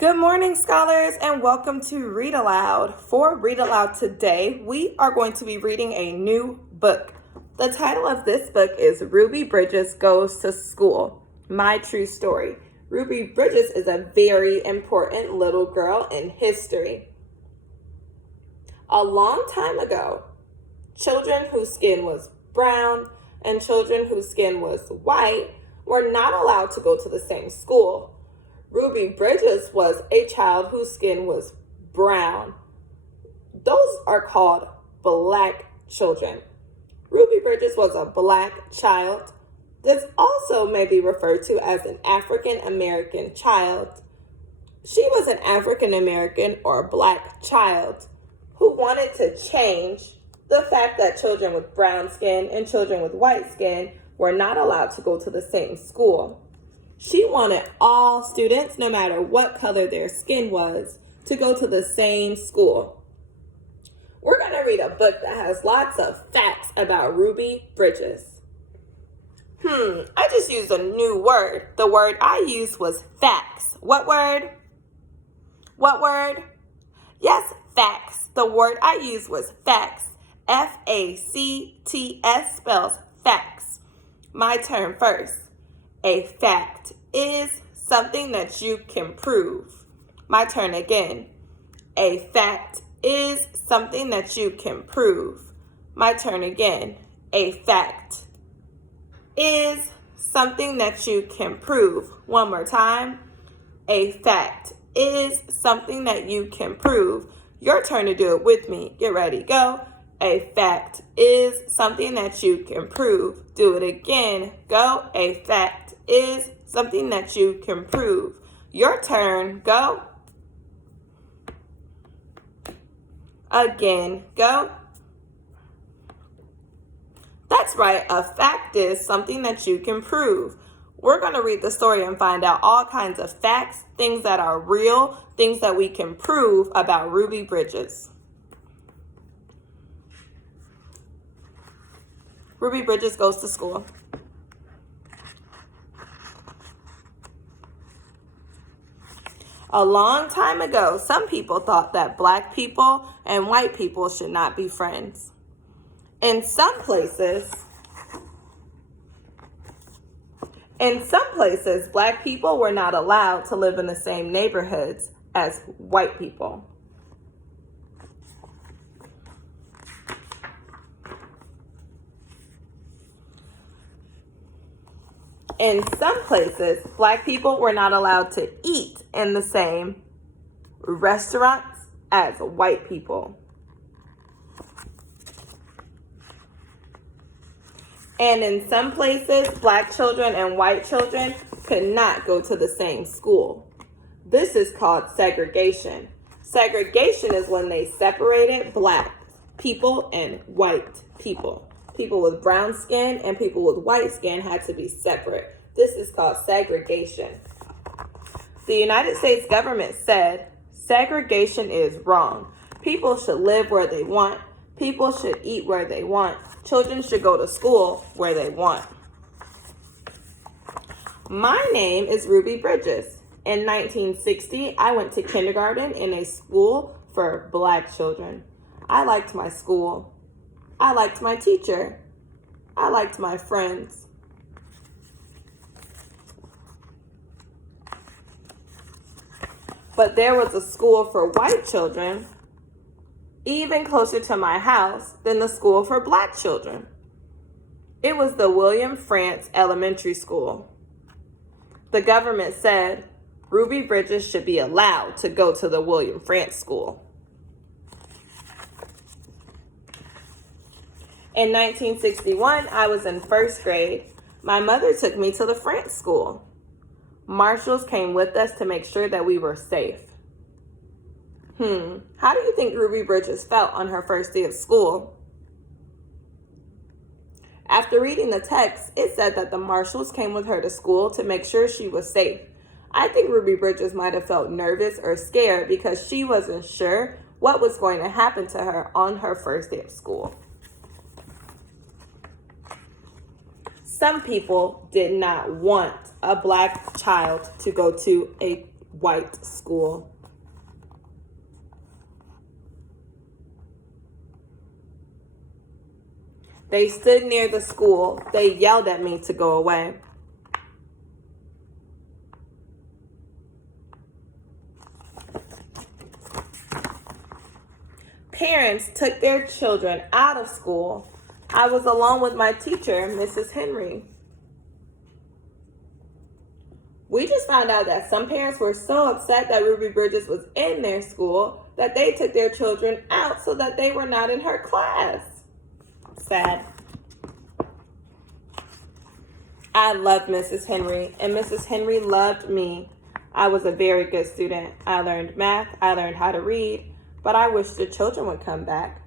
Good morning, scholars, and welcome to Read Aloud. For Read Aloud today, we are going to be reading a new book. The title of this book is Ruby Bridges Goes to School, My True Story. Ruby Bridges is a very important little girl in history. A long time ago, children whose skin was brown and children whose skin was white were not allowed to go to the same school. Ruby Bridges was a child whose skin was brown. Those are called black children. Ruby Bridges was a black child. This also may be referred to as an African American child. She was an African American or black child who wanted to change the fact that children with brown skin and children with white skin were not allowed to go to the same school. She wanted all students, no matter what color their skin was, to go to the same school. We're going to read a book that has lots of facts about Ruby Bridges. I just used a new word. The word I used was facts. What word? What word? Yes, facts. The word I used was facts. F-A-C-T-S spells facts. My turn first. A fact is something that you can prove. My turn again. A fact is something that you can prove. My turn again. A fact is something that you can prove. One more time. A fact is something that you can prove. Your turn to do it with me. Get ready, go. A fact is something that you can prove. Do it again. Go. A fact is something that you can prove. Your turn. Go. Again. Go. That's right. A fact is something that you can prove. We're going to read the story and find out all kinds of facts, things that are real, things that we can prove about Ruby Bridges. Ruby Bridges goes to school. A long time ago, some people thought that black people and white people should not be friends. In some places, black people were not allowed to live in the same neighborhoods as white people. In some places, black people were not allowed to eat in the same restaurants as white people. And in some places, black children and white children could not go to the same school. This is called segregation. Segregation is when they separated black people and white people. People with brown skin and people with white skin had to be separate. This is called segregation. The United States government said segregation is wrong. People should live where they want. People should eat where they want. Children should go to school where they want. My name is Ruby Bridges. In 1960, I went to kindergarten in a school for black children. I liked my school. I liked my teacher. I liked my friends. But there was a school for white children even closer to my house than the school for black children. It was the William Frantz Elementary School. The government said Ruby Bridges should be allowed to go to the William Frantz School. In 1961, I was in first grade. My mother took me to the Frantz School. Marshals came with us to make sure that we were safe. How do you think Ruby Bridges felt on her first day of school? After reading the text, it said that the marshals came with her to school to make sure she was safe. I think Ruby Bridges might have felt nervous or scared because she wasn't sure what was going to happen to her on her first day of school. Some people did not want a black child to go to a white school. They stood near the school. They yelled at me to go away. Parents took their children out of school. I was alone with my teacher, Mrs. Henry. We just found out that some parents were so upset that Ruby Bridges was in their school that they took their children out so that they were not in her class. Sad. I loved Mrs. Henry, and Mrs. Henry loved me. I was a very good student. I learned math, I learned how to read, but I wish the children would come back.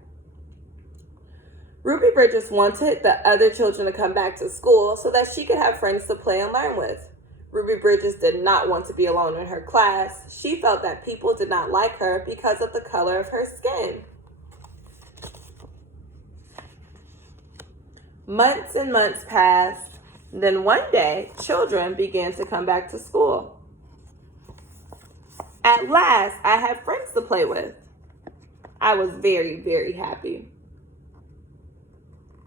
Ruby Bridges wanted the other children to come back to school so that she could have friends to play and learn with. Ruby Bridges did not want to be alone in her class. She felt that people did not like her because of the color of her skin. Months and months passed. Then one day, children began to come back to school. At last, I had friends to play with. I was very, very happy.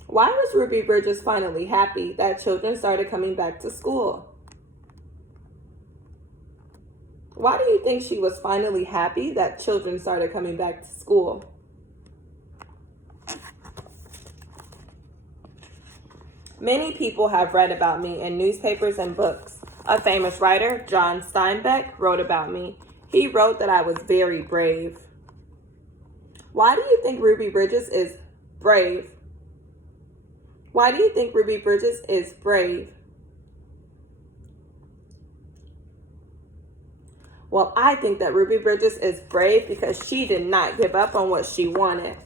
Why was Ruby Bridges finally happy that children started coming back to school? Why do you think she was finally happy that children started coming back to school? Many people have read about me in newspapers and books. A famous writer, John Steinbeck, wrote about me. He wrote that I was very brave. Why do you think Ruby Bridges is brave? Why do you think Ruby Bridges is brave? Well, I think that Ruby Bridges is brave because she did not give up on what she wanted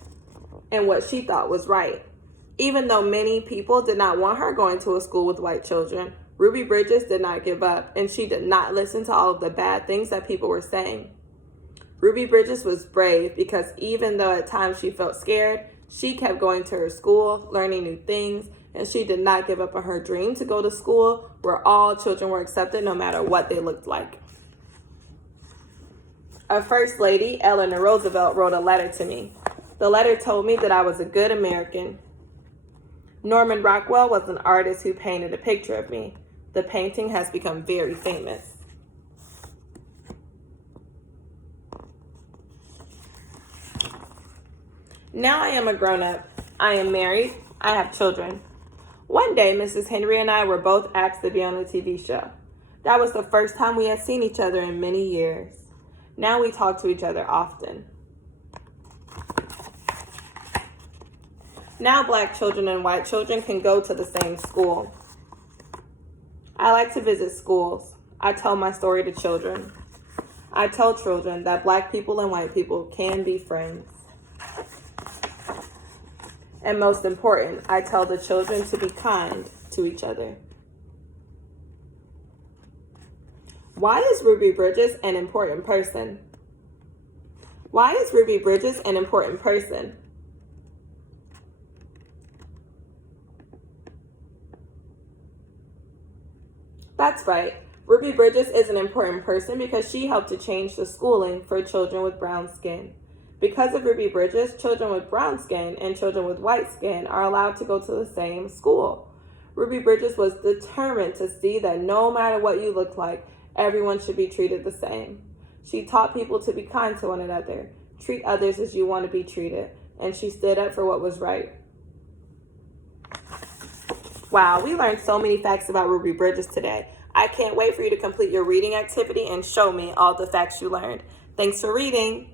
and what she thought was right. Even though many people did not want her going to a school with white children, Ruby Bridges did not give up, and she did not listen to all of the bad things that people were saying. Ruby Bridges was brave because even though at times she felt scared, she kept going to her school, learning new things, and she did not give up on her dream to go to school where all children were accepted no matter what they looked like. A First Lady, Eleanor Roosevelt, wrote a letter to me. The letter told me that I was a good American. Norman Rockwell was an artist who painted a picture of me. The painting has become very famous. Now I am a grown-up. I am married. I have children. One day, Mrs. Henry and I were both asked to be on a TV show. That was the first time we had seen each other in many years. Now we talk to each other often. Now black children and white children can go to the same school. I like to visit schools. I tell my story to children. I tell children that black people and white people can be friends. And most important, I tell the children to be kind to each other. Why is Ruby Bridges an important person? Why is Ruby Bridges an important person? That's right. Ruby Bridges is an important person because she helped to change the schooling for children with brown skin. Because of Ruby Bridges, children with brown skin and children with white skin are allowed to go to the same school. Ruby Bridges was determined to see that no matter what you look like, everyone should be treated the same. She taught people to be kind to one another, treat others as you want to be treated, and she stood up for what was right. Wow, we learned so many facts about Ruby Bridges today. I can't wait for you to complete your reading activity and show me all the facts you learned. Thanks for reading.